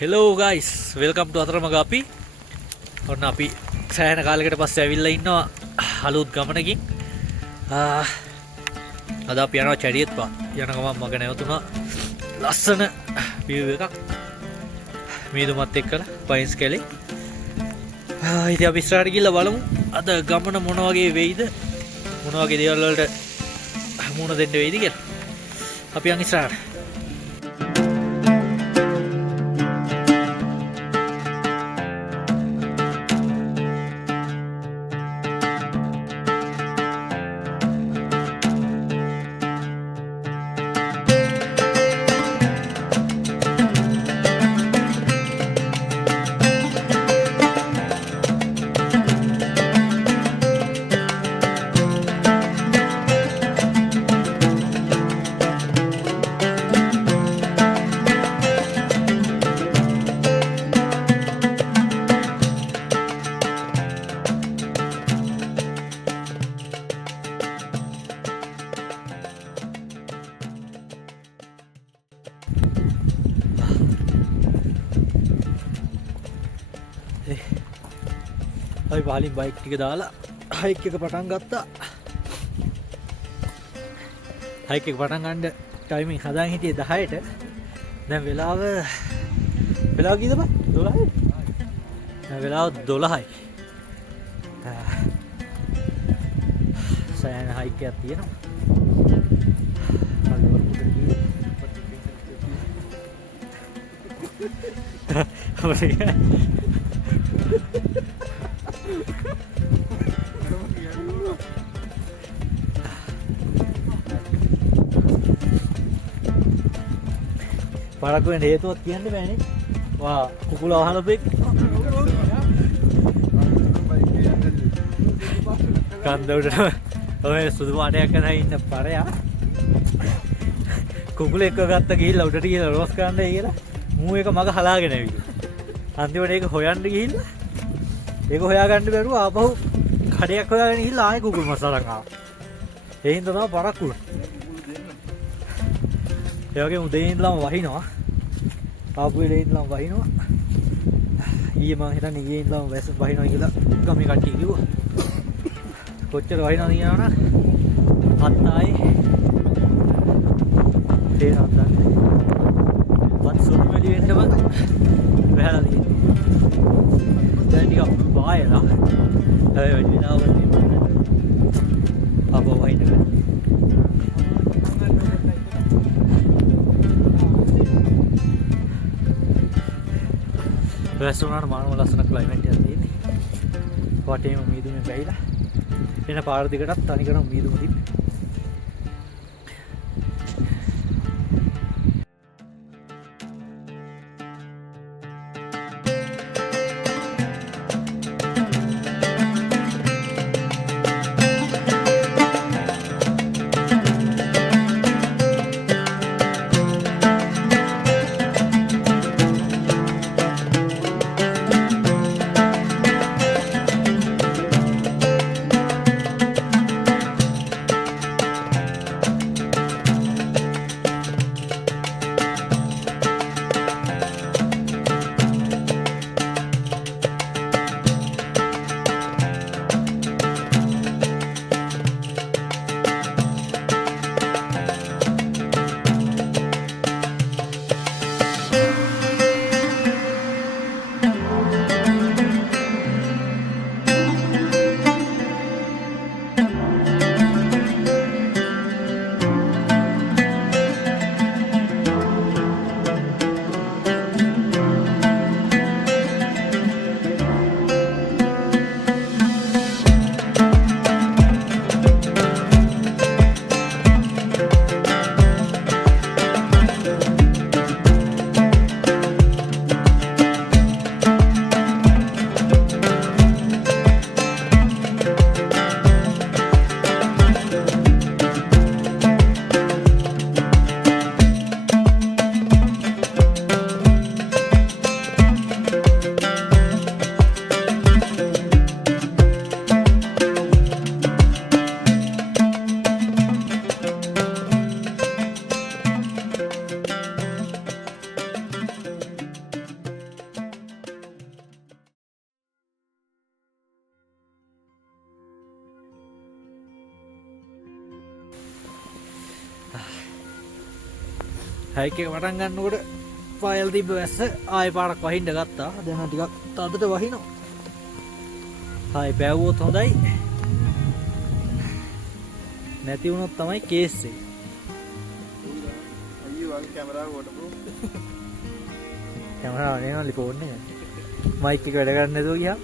Hello guys welcome ටු අතරමඟ අපි ඔන්න අපි සෑහෙන කාලෙකට පස්සේ ඇවිල්ලා ඉන්නවා අලුත් ගමනකින් අද අපි යනවා චැඩියත් පා යන ගමන් මග නැවතුණා ලස්සන view එකක් මීදුමත් එක්කලා පයින්ස් කැලේ ඉතින් අපි ඉස්සරහට ගිහලා බලමු අද ගමන මොන වගේ වෙයිද මොන වගේ දේවල් වලට මුණ දෙන්න වෙයිද කියලා අපි යන් ඉස්සරහට අපි පාලින් බයික් ටික දාලා හයික් එක පටන් ගත්තා. හයික් එක පටන් ගන්න ටයිමින් හදාගෙන හිටියේ 10ට. දැන් වෙලාව කීයද බං? 12යි. දැන් වෙලාව 12යි. සෑහෙන හයික් එකක් තියෙනවා. පරක්කු වෙන හේතුවක් කියන්න බෑනේ. වා කුකුල වහනපෙක් කන්ද උඩට ඔය සුදු පාටයක් කරලා ඉන්න පරයා කුකුල එක්ක ගත්ත ගිහිල්ලා උඩට ගිහලා රෝස් කරන්නයි කියලා මූ එක මග හලාගෙන ඇවිල්ලා. අන්තිමට ඒක හොයන්න ගිහිල්ලා ඒක හොයාගන්න බැරුව ආපහු කඩයක් හොයාගෙන ගිහිල්ලා ආයෙ කුකුල් මසලන් ආවා. ඒ හින්දා තමයි පරක්කු. ඒ වගේම උදේ ඉඳලාම වහිනවා. ආපු වෙලේ ඉඳලාම වහිනවා. ඊයේ මම හිතන්නේ ඊයේ ඉඳලාම වහිනවා කියලා ගමේ කට්ටිය කිව්වා. කොච්චර වහිනවද කියනවනම් අත්තායි තේරෙනවද දන්නේ. වත් සුදු මෙලි වෙන්නම වැහලා තියෙනවා. දැන් ටිකක් බායලා. ඒ වෙලාව වලින් ආපහු වහිනවා. රැස්ටෝරන්ට් මානව ලස්සන ක්ලයිමේට් එකක් තියෙන්නේ. වටේම මීදුමේ බැයිලා. එන පාර දිගටත් තනිකරම මීදුම තිබ්බේ. හයික් එක පටන් ගන්නකොට පායල් තිබ්බ වැස්ස ආයෙ පාරක් වහින්න ගත්තා. දැන් ටිකක් තදට වහිනවා. ආයෙ බෑවුවොත් හොඳයි. නැති වුණොත් තමයි කේස් එක. අයියෝ වගේ කැමරාව waterproof. කැමරාව නෙවෙයි ෆෝන් එක. මයික් එක වැඩ ගන්න නැතුව ගියා.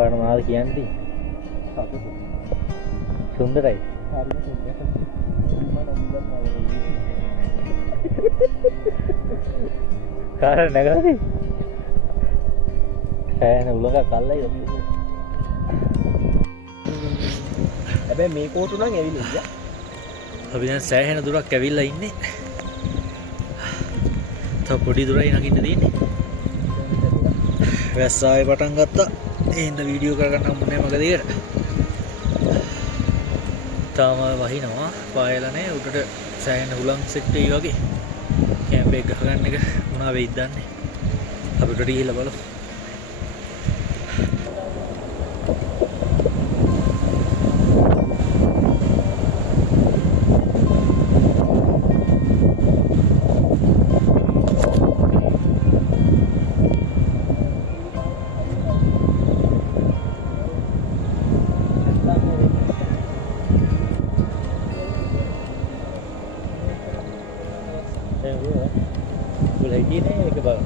පාරන මොනවද කියන්නේ? සුන්දරයි. කාර නැගලාද? සෑහෙන උලක කල්ලයි. හැබැයි මේ කෝටු නම් ඇවිල්ලා ගියා. අපි දැන් සෑහෙන දුරක් ඇවිල්ලා ඉන්නේ. තව පොඩි දුරයි නගින්න තියෙන්නේ. වැස්සාවේ පටන් ගත්තා. එහෙනම් වීඩියෝ කරගන්න හම්බුනේ මග දිගට. තාම වහිනවා. පායලා නැහැ. උඩට සෑහෙන හුලං සෙට් එකයි වගේ. කැම්ප් එක ගහගන්න එක මොනවා වෙයිද දන්නේ. අපි උඩට ගිහිල්ලා බලමු. Boleh gini ke bawah.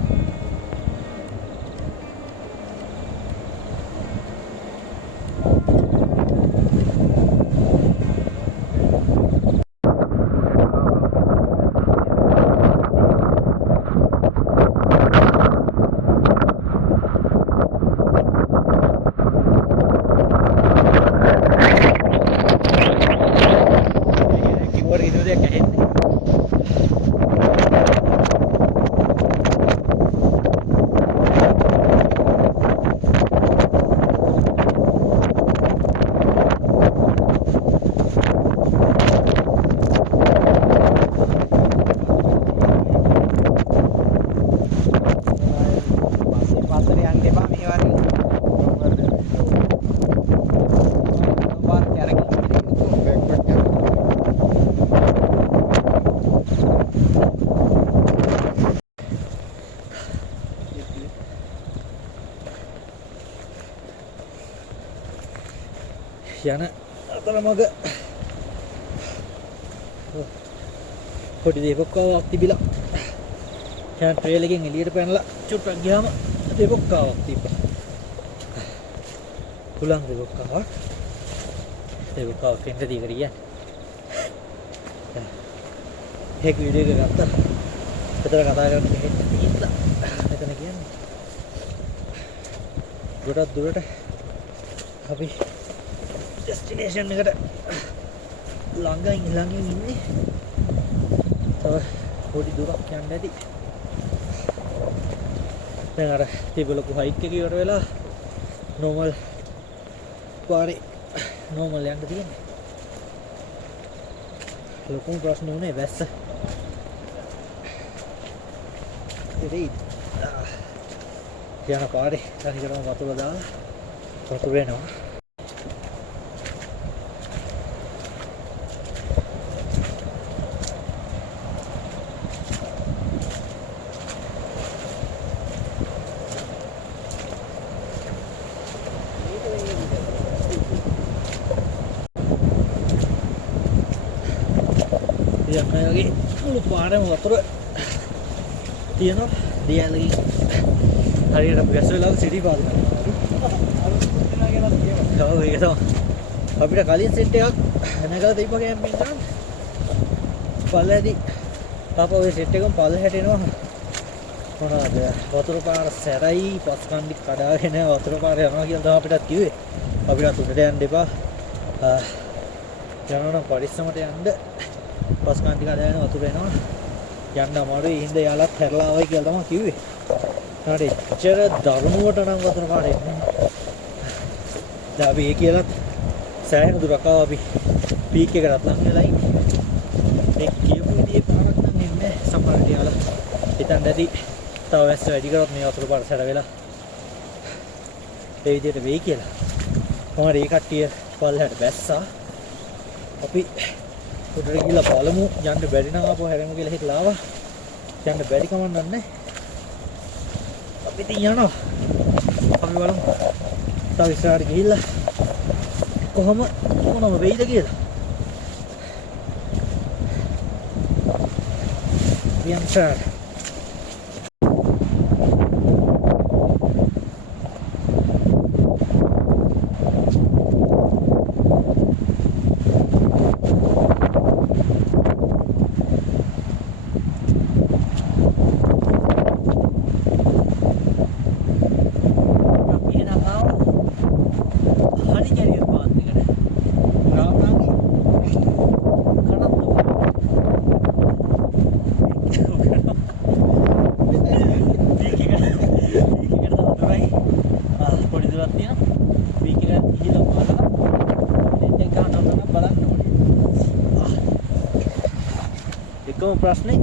Keyboard itu dia kayak ini. යන අතරමඟ පොඩි දෙපොක්කාවක් තිබිලා දැන් ට්‍රේල් එකෙන් එළියට පැනලා චුට්ටක් ගියාම දෙපොක්කාවක් තිබ්බා. හුලං දෙපොක්කාවක් එන්න දීකට කියන්නේ. ඒක වීඩියෝ එක ගත්තා. විතර කතා කරන්න ගෙහෙන්න තියලා මෙතන කියන්නේ. ගොඩක් දුරට අපි ඩෙස්ටිනේෂන් එකට ළඟින් ඉන්නේ. තව පොඩි දුරක් යන්න ඇති. දැන් අර තිබ්බ ලොකු හයික් එක ඉවර වෙලා normal පාරේ normal යන්න තියෙනවා. ලොකුම ප්‍රශ්න උනේ වැස්ස. ඉතින් යන පාරේ තනිකරම වතුර දාලා වතුර වෙනවා. යන්නගේ මුළු පාරම වතුර තියෙනවා. දියලගේ හරියට ගැස් වෙලා සිටි පාද කරනවා. ඔව් ඒක තමයි. අපිට කලින් සෙට් එකක් නැගලා තිබ්බ කැම්පින් ගන්න. පල්ලෙදී තාපෝ ඔය සෙට් එකම පල්ලෙහාට එනවා. මොනවාද වතුර පාර සැරයි පස් කන්දි කඩාගෙන වතුර පාර යනවා කියලා තමයි අපිටත් කිව්වේ. අපිට උඩට යන්න එපා. යනවා නම් පරිස්සමට යන්න. පස් කන්දි කඩාගෙන වතුර එනවා. යන්න අමාරුයි. හින්දා යාලත් හැරලා ආවයි කියලා තමයි කිව්වේ. හරි. එච්චර දරුණුවට නම් වතුර පාර එන්නේ. දැන් අපි ඒ කියලාත් සෑහෙන දුරක් ආවා අපි පීක් එකකට ලං වෙලා ඉන්නේ. මේ කියපු විදිහේ පාරක් නම් එන්නේ සමහරට යාලා හිතන්න ඇති තව වැස්ස වැඩි කරොත් මේ වතුර පාර සැර වෙලා ඒ විදිහට වෙයි කියලා. කොහොමද ඒ කට්ටිය පල්ලෙහාට බැස්සා. අපි උඩට ගිහලා බලමු යන්න බැරි නම් ආපහු හැරෙමු කියලා හිතලා ආවා. යන්න බැරි කමක් නැහැ. අපි ඉතින් යනවා. අපි බලමු. තව ඉස්සරහට ගිහිල්ලා කොහොම මොනම වෙයිද කියලා. වියන්සර් ප්‍රශ්නේ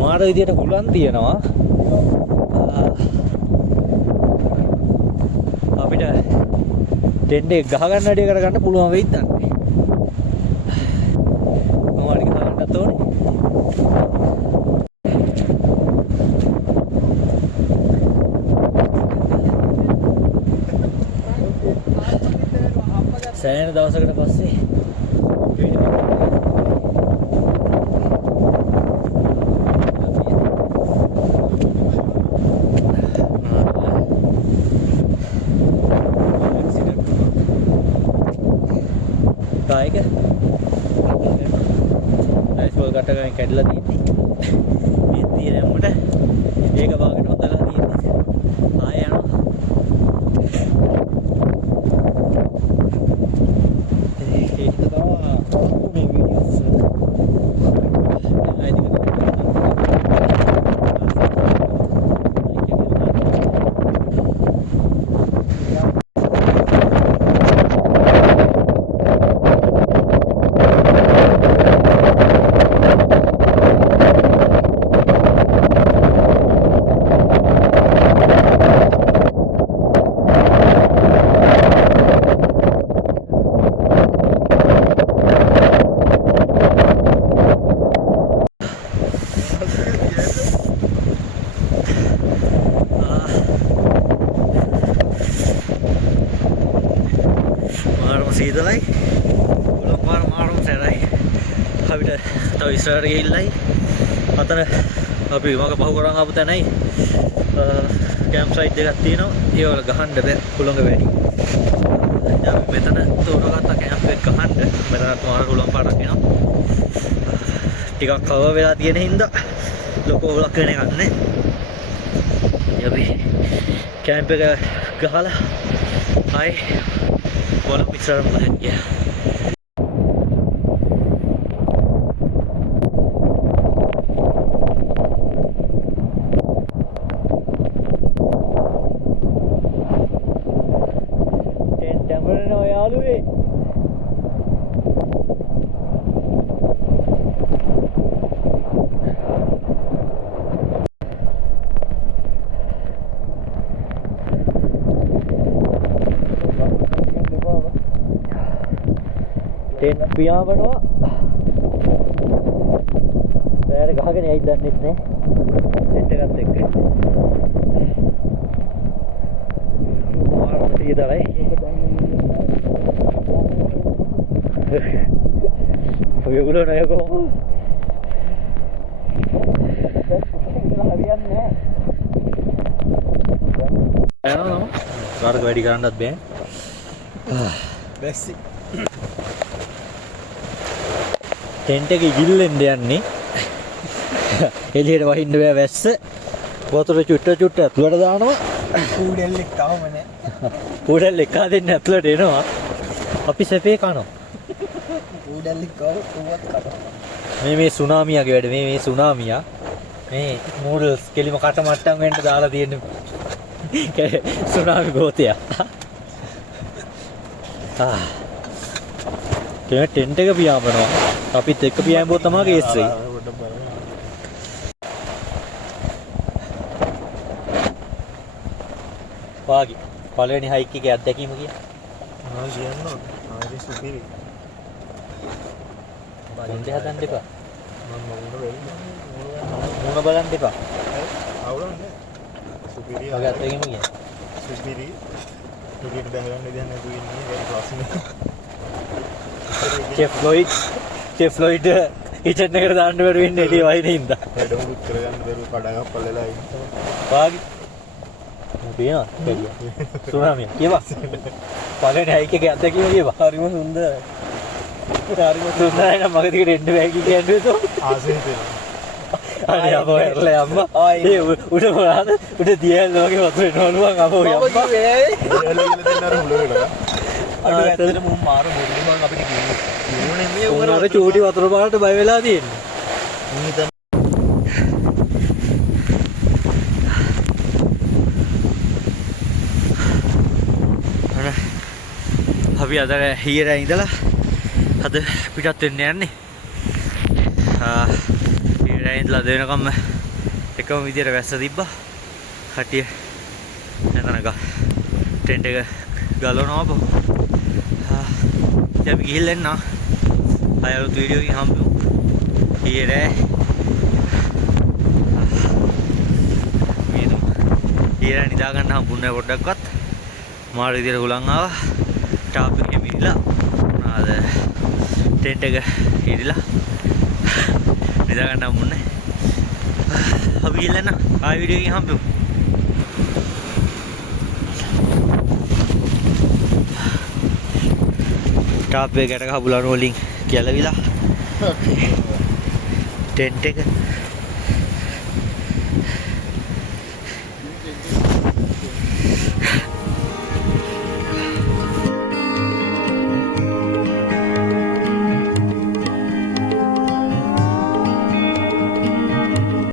මාර විදියට හුලන් තියෙනවා. අපිට ටෙන්ට් එක ගහ ගන්න වැඩි කරගන්න පුළුවන් වෙයිද දන්නේ. කොහොමද ගහ ගන්නත් ඕනේ. සෑහෙන දවසකට පස්සේ කායක නයිස්බෝල් කට්ටකෙන් කැඩලා තියෙන්නේ. මේ තියෙන යමුට ඒක වාගෙන හොදලා තියෙන්නේ. ආය යනවා. ඒක තමයි මේ වීඩියෝස්. සීතලයි උලම් පාර මාරුම් සැරයි. අපිට තව ඉස්සරහට ගිහිල්ලයි අතන අපි විමක පහු කරන් ආපු තැනයි කැම්ප් සයිට් එකක් තියෙනවා. ඒ වල ගහන්න බෑ කුලඟ වැඩි. දැන් මෙතන තෝරගත්ත කැම්ප් එක ගහන්න මෙතන මාර උලම් පාරක් එනවා. ටිකක් කව වෙලා තියෙන හින්දා ලොකෝ වලක් වෙන එකක් නේ. අපි කැම්ප් එක ගහලා ආයි Walang picture mo din. Yeah. කරනවා යාළුවේ. ටෙන්ට් පියාඹනවා. බෑර ගහගෙන යයි දන්නෙත් නෑ. සෙට් එකත් එක්ක. මාර සීදලයි. ඔය උගල නෑ කොහොම. හරියන්නේ නෑ. යනවා. කාර්ක වැඩි කරන්නත් බෑ. බැස්සි ටෙන්ට් එක ඉගිල්ලෙන්න යන්නේ. එළියට වහින්න බෑ වැස්ස. වතුර චුට්ට ඇතුළට දානවා. කූඩෙල්ලෙක් තාම නෑ. කූඩල් එක දෙන්න ඇතුළට එනවා. අපි සැපේ කනවා. කූඩෙල්ලෙක් ගාව කොහොමද කනවා. මේ සුනාමියාගේ වැඩ මේ සුනාමියා. මේ නූඩල්ස් කෙලිම කට මට්ටම් වෙන්න දාලා තියෙන සුනාමි ගෝතය. ටෙන්ට් එක පියාඹනවා. අපිත් එක්ක පියාඹුවොත් තමයි කේස් වෙයි. වාගේ පළවෙනි හයික් එකේ අත්දැකීම කියන්නේ. මම කියනවා ආරි සුපිරි. බලන්න හදන්න එපා. මම මොන වෙයි. මොන බලන්න එපා. අවුලන්නේ. සුපිරි. වගේ අත්දැකීම කියන්නේ. සුපිරි. ටිකට් බහගන්න දෙයක් නැතුව ඉන්නේ වැඩි ප්‍රශ්න. චෙෆ් ෆ්ලොයිඩ් කිචන් එකට දාන්න බැරුව ඉන්නේ එළිය වයින් ඉඳලා. වැඩමුළුත් කරගන්න බැරුව කඩාවක් පල්ලලා ඉන්නේ. වාගේ බේනවා බැරිය. සුනාමිය කියවා. පළවෙනි හයික් එකේ අත්දැකීම කියවා. හරිම සුන්දරයි. හරිම සුන්දරයි නම් මගේ දිගට එන්න බෑ කියන්නේ තෝ. ආසෙන් තියෙනවා. අනේ අපෝ එරලා අම්මා. ඒ උඩ මොනවාද? උඩ දියල් වගේ වතුර එනවලු මං අපෝ යම්මා. අඩු ඇත්තට මම මාර මුරුදු මං අපිට කිව්වනේ මේ උන් අර චූටි වතුර පාරට බය වෙලා තියෙන්නේ. අපි අද හීර ඉඳලා අද පිටත් වෙන්න යන්නේ. හීර ඉඳලා දෙනකම් එකම විදියට වැස්ස තිබ්බා. කට්ටිය එතනක ටෙන්ට් එක ගලවනවා අපෝ. ඉතින් අපි ගිහිල්ලා එන්න. අයලුත් වීඩියෝ එකකින් හම්බෙමු. හීර හීර නිදා ගන්න හම්බුන්නේ පොඩ්ඩක්වත්. මාර විදියට ගුලන් ආවා. ටාප් එකේ මිරිලා මොනවාද ටෙන්ට් එක හිරිලා නිදා ගන්න හම්බුන්නේ. අපි ගිහලා එන්න. ආයෙ වීඩියෝ එකකින් හම්බෙමු. ටාප් එකකට කහපු ලණු වලින් ගැලවිලා ටෙන්ට් එක